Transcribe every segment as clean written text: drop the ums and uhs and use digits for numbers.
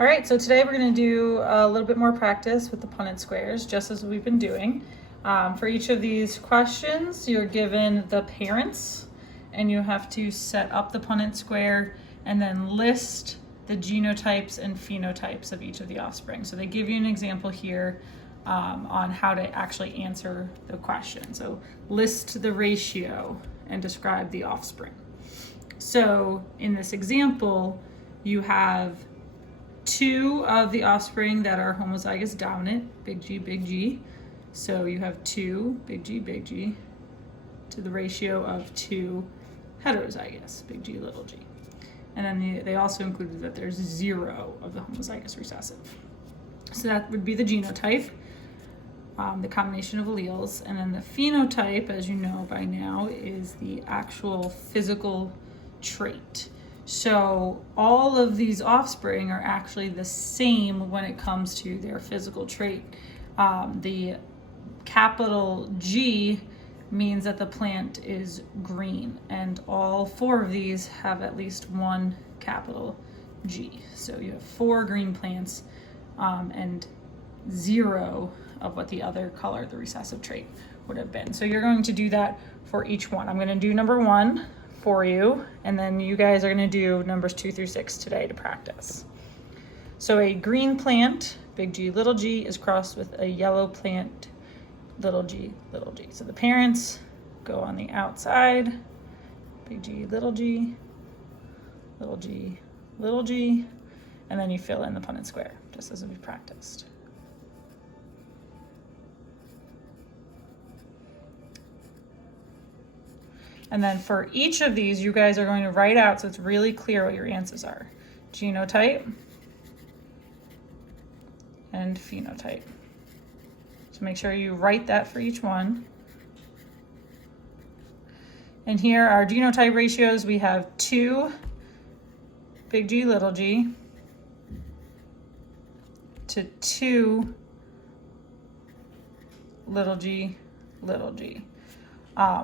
All right, so today we're going to do a little bit more practice with the punnet squares, just as we've been doing. For each of these questions, you're given the parents, and you have to set up the punnet square and then list the genotypes and phenotypes of each of the offspring. So they give you an example here on how to actually answer the question. So list the ratio and describe the offspring. So in this example, you have two of the offspring that are homozygous dominant, big G, big G. So you have two, big G, to the ratio of two heterozygous, big G, little g. And then they also included that there's 0 of the homozygous recessive. So that would be the genotype, the combination of alleles. And then the phenotype, as you know by now, is the actual physical trait. So all of these offspring are actually the same when it comes to their physical trait. The capital G means that the plant is green, and all 4 of these have at least one capital G. So you have 4 green plants and 0 of what the other color, the recessive trait, would have been. So you're going to do that for each one. I'm going to do number 1 for you, and then you guys are going to do numbers 2 through 6 today to practice. So a green plant, big G, little g, is crossed with a yellow plant, little g, little g. So the parents go on the outside, big G, little g, little g, little g, and then you fill in the punnet square, just as we practiced. And then for each of these, you guys are going to write out so it's really clear what your answers are. Genotype and phenotype. So make sure you write that for each one. And here are genotype ratios. We have 2 big G, little g to 2 little g, little g.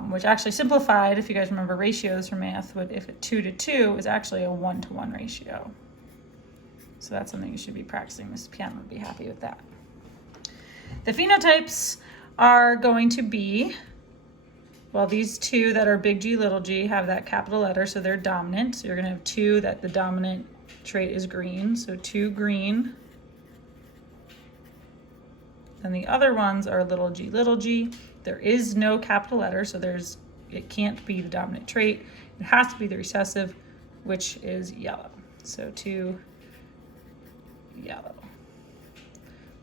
Which actually simplified, if you guys remember ratios from math, would if a 2 to 2 is actually a 1 to 1 ratio. So that's something you should be practicing. Mrs. Pian would be happy with that. The phenotypes are going to be, well, these 2 that are big G, little g have that capital letter, so they're dominant. So you're going to have 2 that the dominant trait is green, so 2 green. And the other ones are little g, little g. There is no capital letter, so it can't be the dominant trait. It has to be the recessive, which is yellow. So 2 yellow,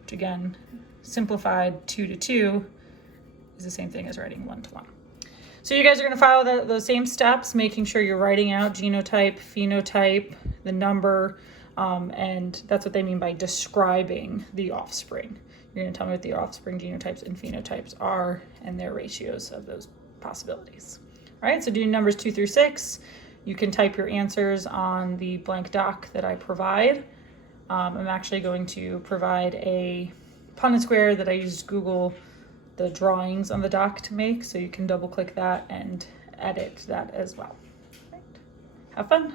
which again, simplified 2 to 2 is the same thing as writing 1 to 1. So you guys are going to follow those same steps, making sure you're writing out genotype, phenotype, the number, and that's what they mean by describing the offspring. You're going to tell me what the offspring genotypes and phenotypes are and their ratios of those possibilities. All right, so doing numbers 2 through 6, you can type your answers on the blank doc that I provide. I'm actually going to provide a punnet square that I used Google the drawings on the doc to make, so you can double click that and edit that as well. All right. Have fun.